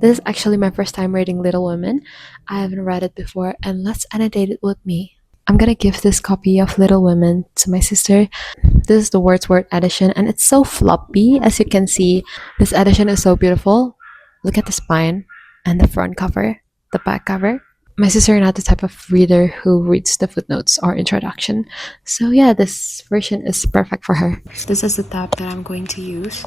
This is actually my first time reading Little Women. I haven't read it before, and let's annotate it with me. I'm gonna give this copy of Little Women to my sister. This is the Wordsworth edition, and it's so floppy, as you can see. This edition is so beautiful. Look at the spine and the front cover, the back cover. My sister not the type of reader who reads the footnotes or introduction, so yeah, this version is perfect for her. This is the tab that I'm going to use.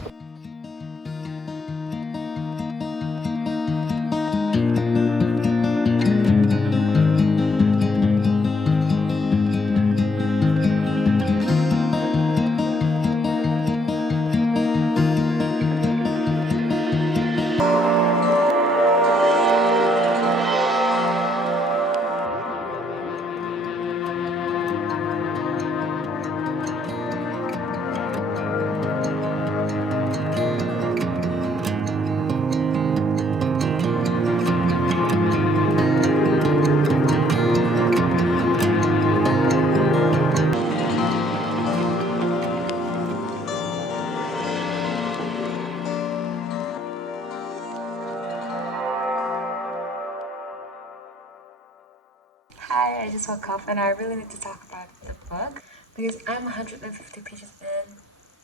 Hi, I just woke up and I really need to talk about the book because I'm 150 pages in,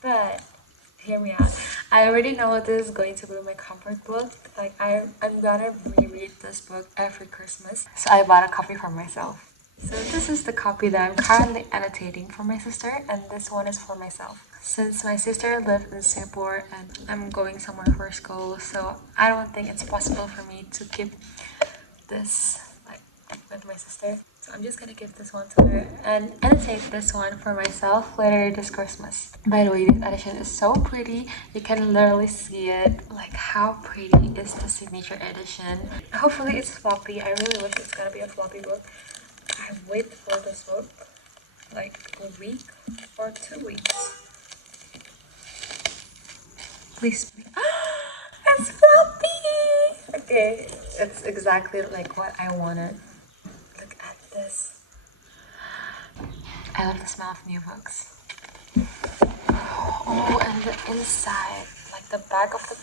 but hear me out. I already know this is going to be my comfort book. Like I'm gonna reread this book every Christmas, so I bought a copy for myself. So this is the copy that I'm currently annotating for my sister, and this one is for myself. Since my sister lived in Singapore and I'm going somewhere for school, so I don't think it's possible for me to keep this like with my sister. So I'm just gonna give this one to her and annotate this one for myself later this Christmas. By the way, this edition is so pretty. You can literally see it. Like how pretty is the signature edition. Hopefully it's floppy. I really wish it's gonna be a floppy book. I wait for this book like a week or 2 weeks. Please. It's floppy! Okay, it's exactly like what I wanted. Look at this. I love the smell of new books. Oh, and the inside, like the back of the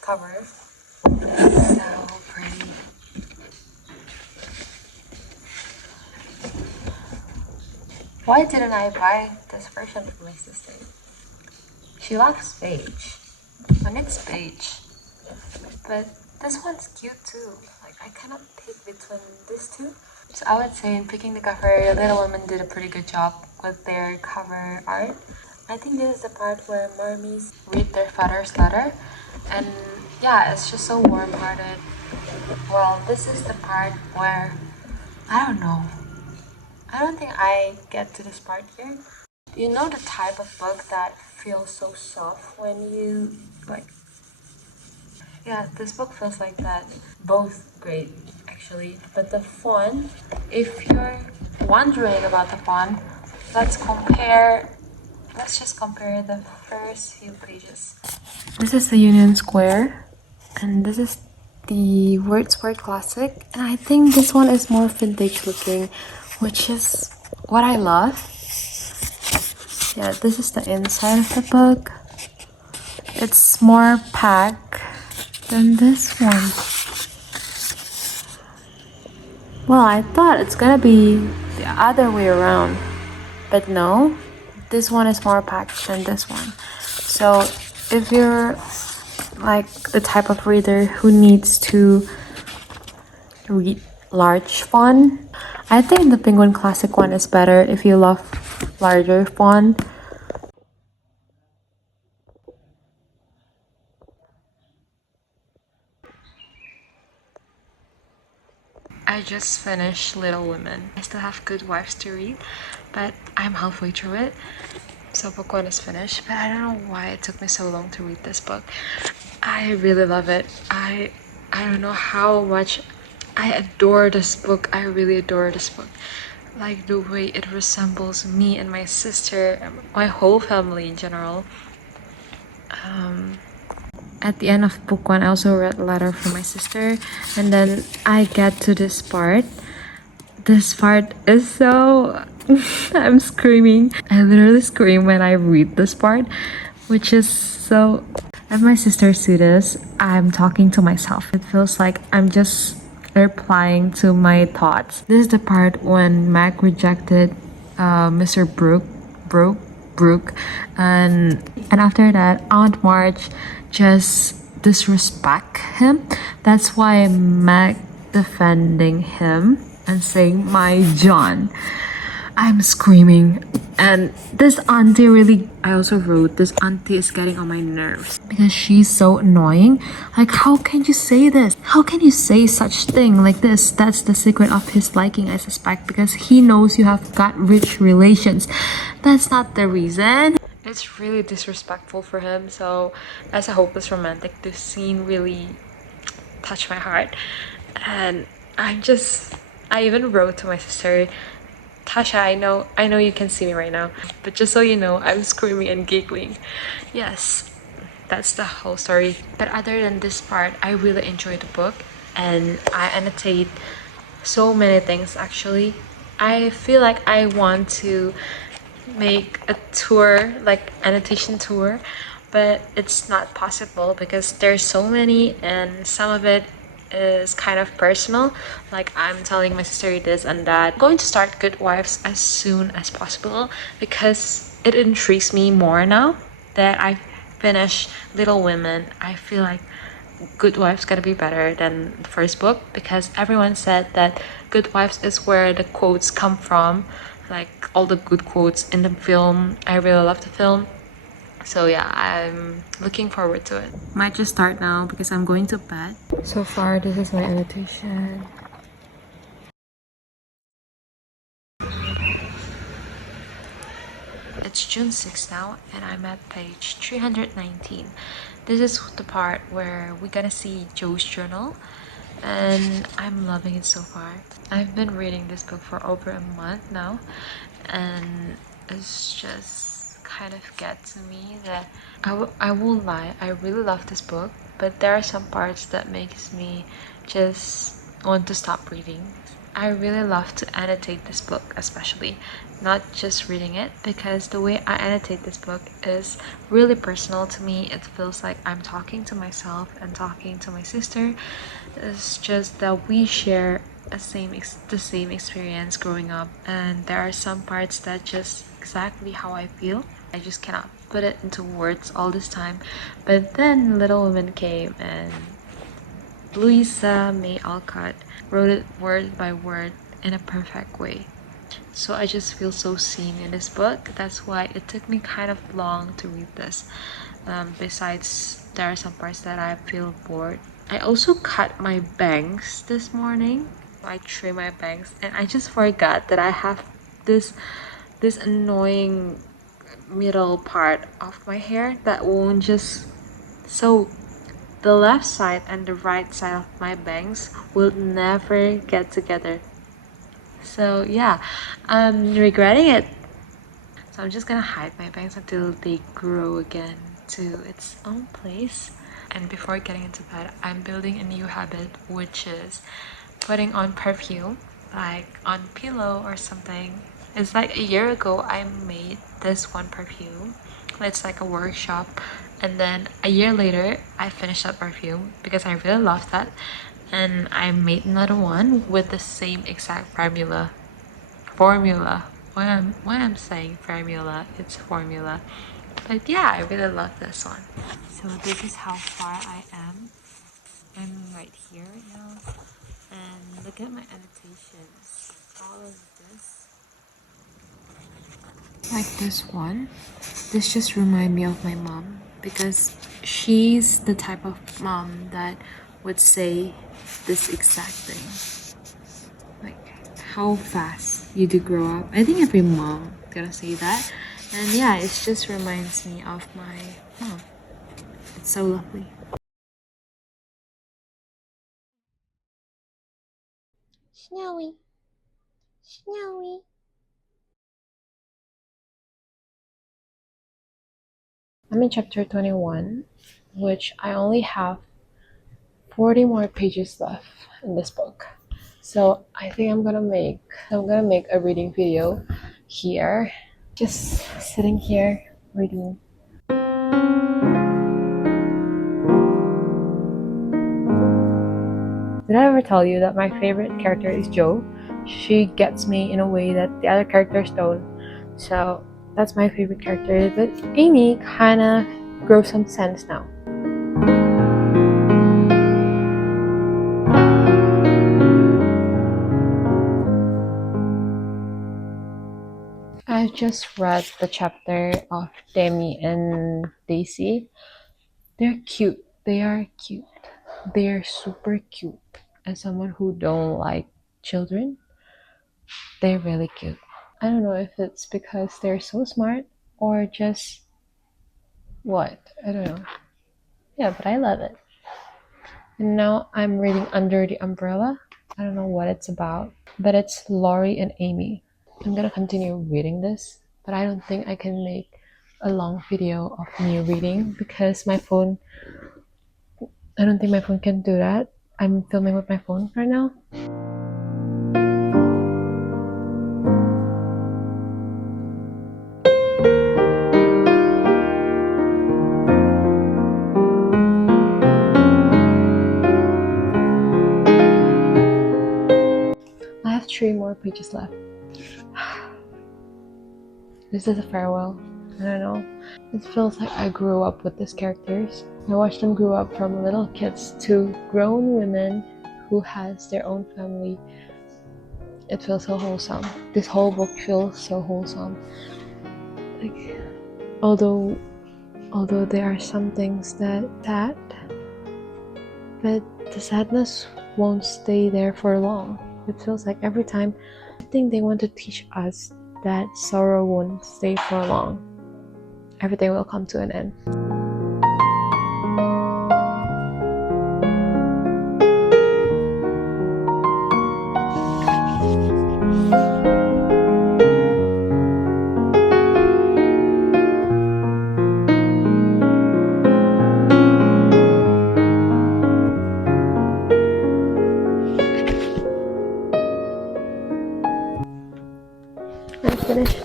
cover, so pretty. Why didn't I buy this version for my sister? She loves beige. And it's beige. But this one's cute too. Like I cannot pick between these two. So I would say in picking the cover, Little Women did a pretty good job with their cover art. I think this is the part where mermaids read their father's letter. And yeah, it's just so warm-hearted. Well, this is the part where, I don't know. I don't think I get to this part here. You know the type of book that feels so soft when you like. Yeah, this book feels like that. Both great, actually. But the font, if you're wondering about the font, let's just compare the first few pages. This is the Union Square, and this is the Wordsworth Classic. And I think this one is more vintage looking, which is what I love. Yeah, this is the inside of the book. It's more packed than this one. Well, I thought it's gonna be the other way around, but no, this one is more packed than this one. So if you're like the type of reader who needs to read large font, I think the Penguin Classic one is better if you love larger font. I just finished Little Women. I still have Good Wives to read, but I'm halfway through it. So book one is finished, but I don't know why it took me so long to read this book. I really love it. I don't know how much I adore this book. I really adore this book. Like the way it resembles me and my sister, my whole family in general. At the end of book one, I also read a letter from my sister, and then I get to this part. This part is so... I'm screaming. I literally scream when I read this part, which is so... If my sister see this, I'm talking to myself. It feels like I'm just replying to my thoughts. This is the part when Mac rejected Mr. Brooke, and after that, Aunt March just disrespect him. That's why Mac defending him and saying, "My John." I'm screaming. And this auntie really, I also wrote, this auntie is getting on my nerves because she's so annoying. Like, how can you say this? How can you say such thing like this? That's the secret of his liking, I suspect, because he knows you have got rich relations. That's not the reason. It's really disrespectful for him. So, as a hopeless romantic, this scene really touched my heart. And I even wrote to my sister, Tasha, I know you can see me right now, but just so you know, I'm screaming and giggling. Yes, that's the whole story. But other than this part, I really enjoyed the book, and I annotate so many things actually. I feel like I want to make a tour, like annotation tour, but it's not possible because there's so many and some of it is kind of personal. Like I'm telling my sister this and that. I'm going to start Good Wives as soon as possible because it intrigues me more now that I finished Little Women. I feel like Good Wives gotta be better than the first book because everyone said that Good Wives is where the quotes come from, like all the good quotes in the film. I really love the film. So yeah, I'm looking forward to it. Might just start now because I'm going to bed. So far, this is my annotation. It's June 6th now, and I'm at page 319. This is the part where we're gonna see Joe's journal, and I'm loving it so far. I've been reading this book for over a month now, and it's just kind of get to me that I won't lie, I really love this book, but there are some parts that makes me just want to stop reading. I really love to annotate this book, especially not just reading it, because the way I annotate this book is really personal to me. It feels like I'm talking to myself and talking to my sister. It's just that we share the same experience growing up, and there are some parts that just exactly how I feel. I just cannot put it into words all this time. But then Little Women came and Louisa May Alcott wrote it word by word in a perfect way. So I just feel so seen in this book. That's why it took me kind of long to read this. Besides, there are some parts that I feel bored. I also cut my bangs this morning. I trim my bangs and I just forgot that I have this annoying middle part of my hair that won't just so the left side and the right side of my bangs will never get together. So yeah, I'm regretting it. So I'm just gonna hide my bangs until they grow again to its own place. And before getting into bed, I'm building a new habit, which is putting on perfume, like on pillow or something. It's like a year ago I made this one perfume. It's like a workshop, and then a year later I finished that perfume because I really loved that, and I made another one with the same exact formula. When I'm saying formula, it's formula. But yeah, I really love this one. So this is how far I am. I'm right here right now. And look at my annotations. All of this. Like this one. This just reminds me of my mom because she's the type of mom that would say this exact thing. Like how fast you do grow up. I think every mom gonna say that. And yeah, it just reminds me of my mom. It's so lovely. Snowy. Snowy. I'm in chapter 21, which I only have 40 more pages left in this book. So I think I'm gonna make a reading video here. Just sitting here reading. Did I ever tell you that my favorite character is Jo? She gets me in a way that the other characters don't. So that's my favorite character. But Amy kinda grows some sense now. I just read the chapter of Demi and Daisy. They're cute. They are cute. They are super cute. As someone who don't like children, they're really cute. I don't know if it's because they're so smart or just what. I don't know. Yeah, but I love it. And now I'm reading Under the Umbrella. I don't know what it's about, but it's Laurie and Amy. I'm gonna continue reading this, but I don't think I can make a long video of me reading because I don't think my phone can do that. I'm filming with my phone right now. I have 3 more pages left. This is a farewell. I don't know. It feels like I grew up with these characters. I watched them grow up from little kids to grown women who has their own family. It feels so wholesome. This whole book feels so wholesome. Like, although there are some things that sad, but the sadness won't stay there for long. It feels like every time, I think they want to teach us that sorrow won't stay for long. Everything will come to an end. I finished.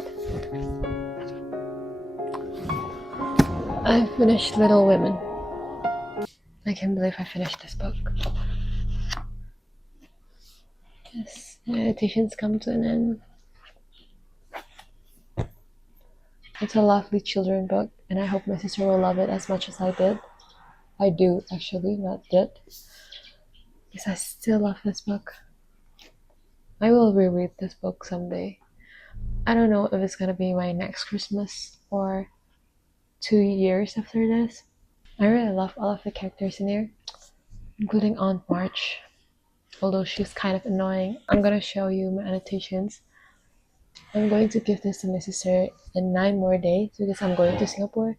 I finished Little Women. I can't believe I finished this book. Yes, meditations come to an end. It's a lovely children's book, and I hope my sister will love it as much as I did. I do, actually, not did. Because I still love this book. I will reread this book someday. I don't know if it's gonna be my next Christmas or 2 years after this. I really love all of the characters in here, including Aunt March. Although she's kind of annoying. I'm gonna show you my annotations. I'm going to give this to my sister in 9 more days because I'm going to Singapore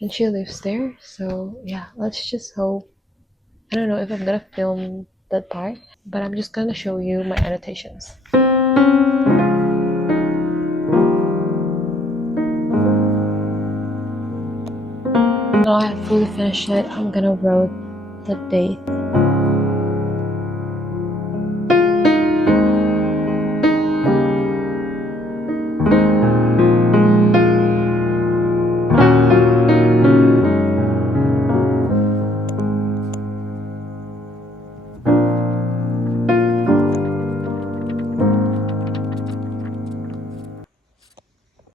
and she lives there. So yeah, let's just hope. I don't know if I'm gonna film that part, but I'm just gonna show you my annotations. Now I have fully finished it. I'm gonna write the date